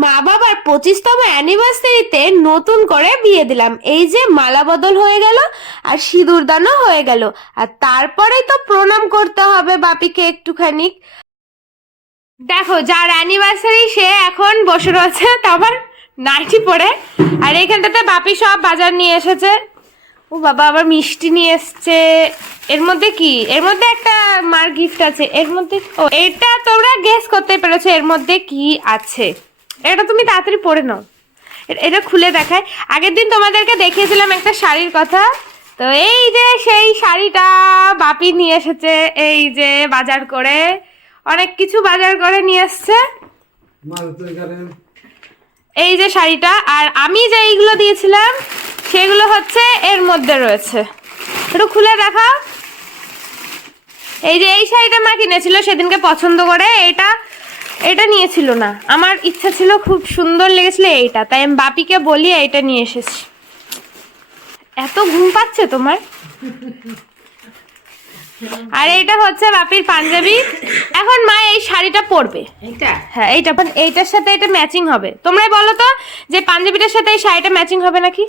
মা বাবার পঁচিশতম অ্যানিভার্সারিতে নতুন করে বিয়ে দিলাম। এই যে মালা বদল হয়ে গেল আর সিঁদুর দানও হয়ে গেল। আর তারপরেই তো প্রণাম করতে হবে বাপিকে একটুখানি। দেখো, যার অ্যানিভার্সারি সে এখন বসে রয়েছে তারপর নাইটি পরে। আর এখানটাতে বাপি সব বাজার নিয়ে এসেছে। ও বাবা, আবার মিষ্টি নিয়ে এসছে। এর মধ্যে কি? এর মধ্যে একটা মার গিফট আছে। এর মধ্যে ও, এটা তোমরা গেস করতে পেরেছ এর মধ্যে কি আছে। এটা তুমি তাড়াতাড়ি পরে নাও। এটা খুলে দেখায়। আগের দিন তোমাদেরকে দেখিয়েছিলাম একটা শাড়ির কথা। তো এই যে সেই শাড়িটা বাপি নিয়ে এসেছে এই যে বাজার করে। অনেক কিছু বাজার করে নিয়ে এসছে। এই যে শাড়িটা আর আমি যে এইগুলো দিয়েছিলাম সেগুলো হচ্ছে এর মধ্যে রয়েছে। একটু খুলে দেখাও। এই যে এই শাড়িটা মা কিনেছিল সেদিনকে পছন্দ করে। এটা এটা নিয়েছিল না। আমার ইচ্ছা ছিল খুব সুন্দর লেগেছিল এইটা তাই আমি বাপিকে বলি এইটা নিয়ে এসেছি। এত ঘুম পাচ্ছে তোমার? আর এইটা হচ্ছে বাপির পাঞ্জাবি। এখন মা এই শাড়িটা পরবে। এইটা? হ্যাঁ এইটা এইটার সাথে এটা ম্যাচিং হবে। তোমরাই বলো তো যে পাঞ্জাবিটার সাথে এই শাড়িটা ম্যাচিং হবে নাকি?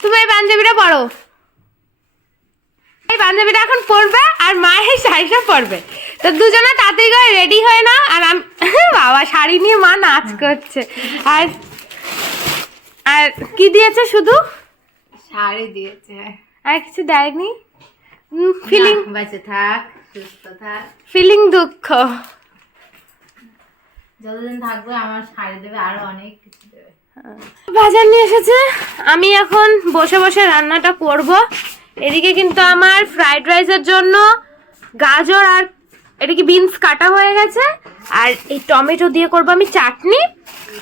তুমি এই পাঞ্জাবিটা পরো। এই পাঞ্জাবিটা এখন পরবে আর মা এই শাড়িটা পরবে। তো দুজনে তাড়াতাড়ি করে রেডি হয়ে না আর আমি বাবা শাড়ি নিয়ে মা নাচ করছে। আর আর কি দিয়েছে শুধু? শাড়ি দিয়েছে। আর কিছু দেয়নি? ফিলিং বেঁচে থাক সুস্থ থাক। ফিলিং দুঃখ। যতদিন থাকবে আমার শাড়ি দেবে আরও অনেক কিছু দেবে। বাজার নিয়ে এসেছে। আমি এখন বসে বসে রান্নাটা করব। এদিকে কিন্তু আমার ফ্রাইড রাইসের জন্য গাজর আর এটা কি বিনস কাটা হয়ে গেছে? আর এই টমেটো দিয়ে করব আমি চাটনি।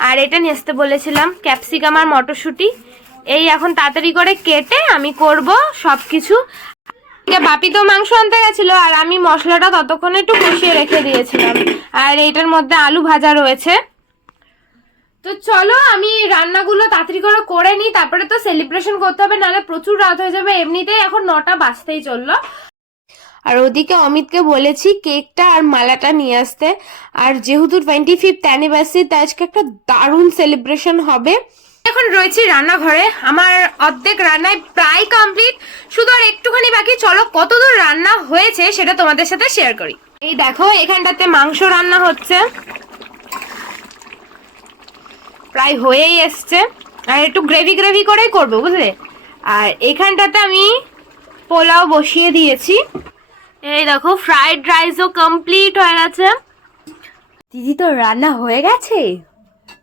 আর এটা নিয়ে বলেছিলাম ক্যাপসিকাম আর মটরশুঁটি। এই এখন তাড়াতাড়ি করে কেটে আমি করব সব কিছু বাপি তো মাংস আনতে গেছিল, আর আমি মশলাটা ততক্ষণে একটু কষিয়ে রেখে দিয়েছিলাম। আর এইটার মধ্যে আলু ভাজা রয়েছে। তো চলো, আমি রান্নাগুলো তাড়াতাড়ি করে করে নিই, তারপরে তো সেলিব্রেশন করতে হবে, নাহলে প্রচুর রাত হয়ে যাবে। এমনিতেই এখন নটা বাজতেই চলল। আর ওদিকে অমিতকে বলেছি কেকটা আর মালাটা নিয়ে আসতে। আর যেহেতু টোয়েন্টি ফিফথ অ্যানিভার্সারি আজকে একটা দারুণ সেলিব্রেশন হবে। এখন রয়েছি রান্নাঘরে। আমার অর্ধেক রান্নায় প্রায় কমপ্লিট শুধু আর একটুখানি বাকি। চলো, কতদূর রান্না হয়েছে সেটা তোমাদের সাথে শেয়ার করি। এই দেখো, এখানটাতে মাংস রান্না হচ্ছে। প্রায় হয়েই এসছে। আর একটু গ্রেভি গ্রেভি করেই করব, বুঝলে? আর এখানটাতে আমি পোলাও বসিয়ে দিয়েছি। এই দেখো ফ্রাইড রাইসও কমপ্লিট হয়ে গেছে। দিদি তো রান্না হয়ে গেছে?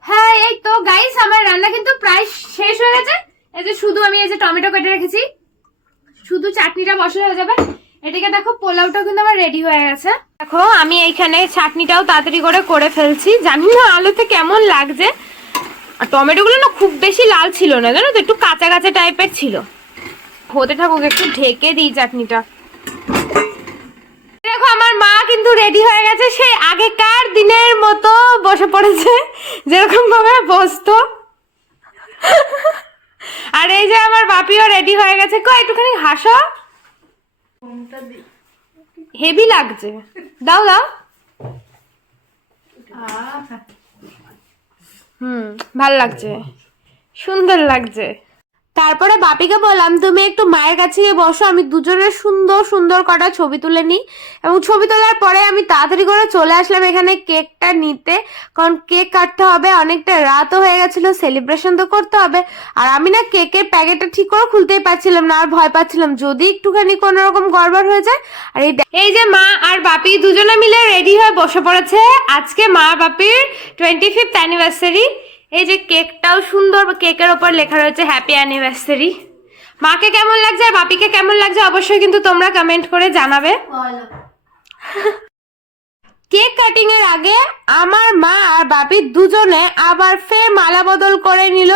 হ্যাঁ এই তো গাইস আমার রান্না কিন্তু প্রায় শেষ হয়ে গেছে। এই যে শুধু আমি এই যে টমেটো কেটে রেখেছি। শুধু চাটনিটা বসলে হয়ে যাবে। এদিকে দেখো পোলাওটাও কিন্তু আমার রেডি হয়ে গেছে। দেখো আমি এইখানে চাটনিটাও তাড়াতাড়ি করে করে ফেলছি। জানি না আলুতে কেমন লাগছে। আর টমেটোগুলো না খুব বেশি লাল ছিল না জানো তো? একটু কাঁচা কাঁচা টাইপের ছিল। হতে থাকুক একটু ঢেকে দিই চাটনিটা। দেখো, আমার মা কিন্তু রেডি হয়ে গেছে। সেই আগেকার দিনের মতো বসে পড়েছে যেরকম ভাবে বসতো। আর এই যে আমার বাপিও রেডি হয়ে গেছে। কো একটুখানি হাসো। হেভি লাগছে। দাও দাও। হুম, ভালো লাগছে। সুন্দর লাগছে। তারপরে বাপিকে বললাম, তুমি একটু মায়ের কাছে গিয়ে বসো, আমি দুজনের সুন্দর সুন্দর কটা ছবি তুলে নিই। এবং ছবি তোলার পরে আমি তাড়াতাড়ি করে চলে আসলাম এখানে কেকটা নিতে। কারণ কেক কাটতে হবে, অনেকটা রাতও হয়ে গেছিল সেলিব্রেশন তো করতে হবে। আর আমি না কেকের প্যাকেটটা ঠিক করে খুলতেই পারছিলাম না, আর ভয় পাচ্ছিলাম। যদি একটুখানি কোনো রকম গড়বড় হয়ে যায়, আর এই যে মা আর বাপি দুজনে মিলে রেডি হয়ে বসে পড়েছে আজকে মা বাপির টোয়েন্টি ফিফথ অ্যানিভার্সারি এই যে কেকটাও সুন্দর কেকের ওপর লেখা রয়েছে হ্যাপি অ্যানিভার্সারি মাকে কেমন লাগছে আর বাপিকে কেমন লাগছে অবশ্যই কিন্তু তোমরা কমেন্ট করে জানাবে। কেক কাটিং এর আগে আমার মা আর বাপি দুজনে আবার ফের মালা বদল করে নিল।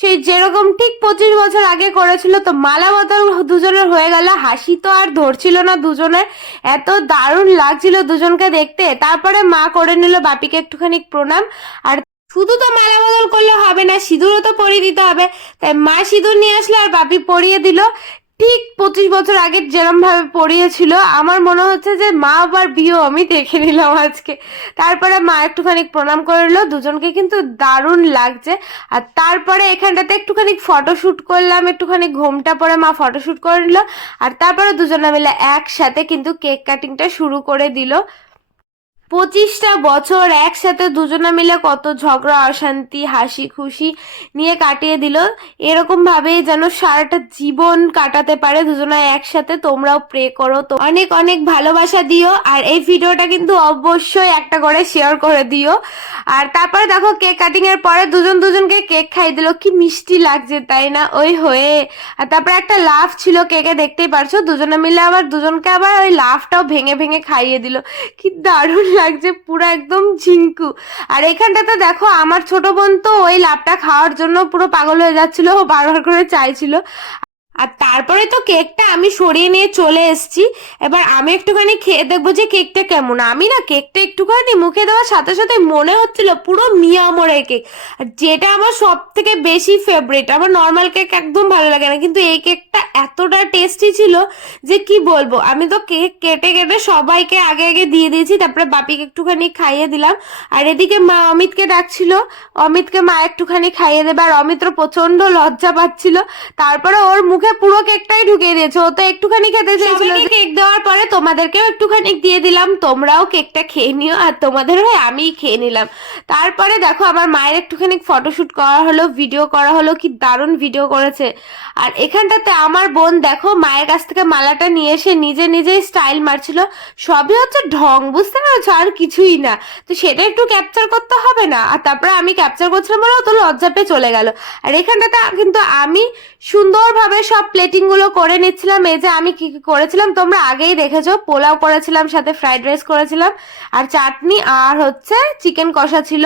সেই যেরকম ঠিক পঁচিশ বছর আগে করেছিল তো মালা বদল দুজনের হয়ে গেল। হাসি তো আর ধরছিল না দুজনের এত দারুণ লাগছিল দুজনকে দেখতে। তারপরে মা করে নিল বাপিকে একটুখানি প্রণাম। আর শুধু তো মালা বদল করলে হবে না, সিঁদুরও তো পরিয়ে দিতে হবে। তাই মা সিঁদুর নিয়ে আসলো আর বাপি পরিয়ে দিল। ঠিক পঁচিশ বছর আগে যেরম ভাবে পড়িয়েছিল আমার মনে হচ্ছে যে মা আবার বিয়েও আমি দেখে নিলাম আজকে। তারপরে মা একটুখানি প্রণাম করল দুজনকে কিন্তু দারুণ লাগছে। আর তারপরে এখানটাতে একটুখানি ফটোশ্যুট করলাম, একটুখানি ঘোমটা পরে মা ফটোশ্যুট করে নিল। আর তারপরে দুজনে মিলে একসাথে কিন্তু কেক কাটিংটা শুরু করে দিল। পঁচিশটা বছর একসাথে দুজনে মিলে কত ঝগড়া, অশান্তি, হাসি, খুশি নিয়ে কাটিয়ে দিল। এরকম ভাবেই যেন সারাটা জীবন কাটাতে পারে দুজনে একসাথে। তোমরাও প্রে করো। তো অনেক অনেক ভালোবাসা দিও। আর এই ভিডিওটা কিন্তু অবশ্যই একটা করে শেয়ার করে দিও। আর তারপরে দেখো কেক কাটিং এর পরে দুজন দুজনকে কেক খাই দিল। কি মিষ্টি লাগছে, তাই না? ওই হয়ে। আর তারপরে একটা লাভ ছিল কেকে দেখতেই পারছ? দুজনে মিলে আবার, দুজনকে আবার ওই লাভটাও ভেঙে ভেঙে খাইয়ে দিল। কি দারুণ লাগছে, পুরো একদম ঝিঙ্কু। আর এখানটা তো দেখো, আমার ছোট বোন তো ওই লাভটা খাওয়ার জন্য পুরো পাগল হয়ে যাচ্ছিল বারবার করে চাইছিল। আর তারপরে তো কেকটা আমি সরিয়ে নিয়ে চলে এসেছি। এবার আমি একটুখানি খেয়ে দেখব যে কেকটা কেমন। আমি না কেকটা একটুখানি মুখে দেওয়ার সাথে সাথে মনে হচ্ছিল পুরো মিয়ামরের কেক। আর যেটা আমার সব থেকে বেশি ফেভারিট আমার নর্মাল কেক একদম ভালো লাগে না। কিন্তু এই কেকটা এতটা টেস্টি ছিল যে কি বলব? আমি তো কেক কেটে কেটে সবাইকে আগে আগে দিয়ে দিয়েছি, তারপরে বাপিকে একটুখানি খাইয়ে দিলাম। আর এদিকে মা অমিতকে ডাকছিল। অমিতকে মা একটুখানি খাইয়ে দেবে। আর অমিত্র প্রচণ্ড লজ্জা পাচ্ছিল। তারপরে ওর মুখে পুরো কেকটাই ঢুকিয়ে দিয়েছে। ও তো একটুখানি খেতে চাইছিল কেক দেওয়ার পরে তোমাদেরকেও একটুখানি দিয়ে দিলাম। তোমরাও কেকটা খেয়ে নিও আর তোমাদের হয়ে আমিই খেয়ে নিলাম। তারপরে দেখো আমার মায়ের একটুখানি ফটোশুট করা হলো ভিডিও করা হলো কি দারুণ ভিডিও করেছে। আর এখানটাতে আমার বোন দেখো মায়ের কাছ থেকে মালাটা নিয়ে এসে নিজে নিজেই স্টাইল মারছিল। সবই হচ্ছে ঢং বুঝতে পেরেছ? আর কিছুই না। তো সেটা একটু ক্যাপচার করতে হবে না। আর তারপরে আমি ক্যাপচার করছিলাম বলে তো লজ্জা পেয়ে চলে গেল। আর এখানটাতে কিন্তু আমি সুন্দরভাবে সব প্লেটিংগুলো করে নিচ্ছিলাম। এই যে আমি কি কি করেছিলাম, তোমরা আগেই দেখেছ, পোলাও করেছিলাম, সাথে ফ্রাইড রাইস করেছিলাম, আর চাটনি আর হচ্ছে চিকেন কষা ছিল।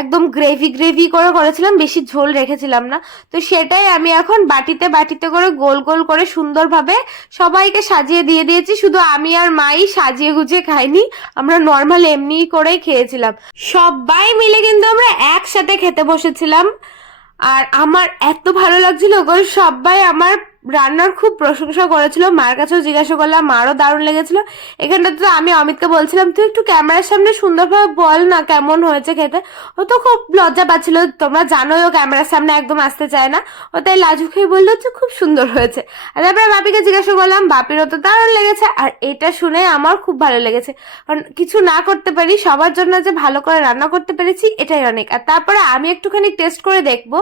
একদম গ্রেভি গ্রেভি করে করেছিলাম, বেশি ঝোল রেখেছিলাম না। তো সেটাই আমি এখন বাটিতে বাটিতে করে গোল গোল করে সুন্দরভাবে সবাইকে সাজিয়ে দিয়ে দিয়েছি। শুধু আমি আর মাই সাজিয়ে গুজিয়ে খাইনি, আমরা নর্মাল এমনি করেই খেয়েছিলাম। সবাই মিলে কিন্তু আমরা একসাথে খেতে বসেছিলাম। আর আমার এত ভালো লাগছিল গো সবাই আমার রান্নার খুব প্রশংসা করেছিল, মার কাছেও জিজ্ঞাসা করলাম, মারও দারুণ লেগেছিল। এখানটাতে তো আমি অমিতকে বলছিলাম, তুই একটু ক্যামেরার সামনে সুন্দরভাবে বল না কেমন হয়েছে খেতে। ও তো খুব লজ্জা পাচ্ছিল, তোমরা জানোই ও ক্যামেরার সামনে একদম আসতে চায় না। ও তাই লাজু খেয়ে বলল যে খুব সুন্দর হয়েছে। আর তারপরে বাপিকে জিজ্ঞাসা করলাম, বাপিরও তো দারুণ লেগেছে? আর এটা শুনে আমার খুব ভালো লেগেছে। কারণ কিছু না করতে পারি সবার জন্য যে ভালো করে রান্না করতে পেরেছি, এটাই অনেক। আর তারপরে আমি একটুখানি টেস্ট করে দেখব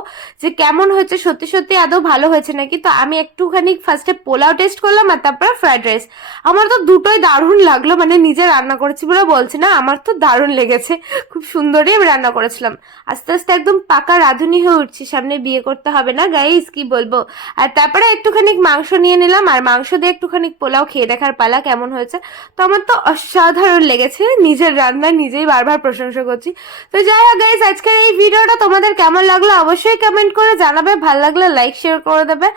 যে কেমন হয়েছে, সত্যি সত্যি আদৌ ভালো হয়েছে নাকি? তো আমি একটুখানি ফার্স্টে পোলাও টেস্ট করলাম আর তারপরে ফ্রাইড রাইস আমার তো দুটোই দারুণ লাগল মানে নিজে রান্না করেছি বলে বলছি না, আমার তো দারুণ লেগেছে। খুব সুন্দরই আমি রান্না করেছিলাম। আস্তে আস্তে একদম পাকা রাঁধুনি হয়ে উঠছি, সামনে বিয়ে করতে হবে না গাইস কি বলব? আর তারপরে একটুখানি মাংস নিয়ে নিলাম, আর মাংস দিয়ে একটুখানি পোলাও খেয়ে দেখার পালা কেমন হয়েছে। তো আমার তো অসাধারণ লেগেছে, নিজের রান্না নিজেই বারবার প্রশংসা করছি। তো যাই হোক গাইস আজকের এই ভিডিওটা তোমাদের কেমন লাগল অবশ্যই কমেন্ট করে জানাবে, ভালো লাগলে লাইক শেয়ার করে দেবে।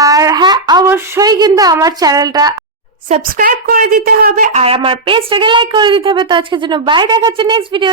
আর হ্যাঁ অবশ্যই কিন্তু আমার চ্যানেলটা সাবস্ক্রাইব করে দিতে হবে আর আমার পেজটাকে লাইক করে দিতে হবে। তো আজকের জন্য বাই দেখাচ্ছে নেক্সট ভিডিও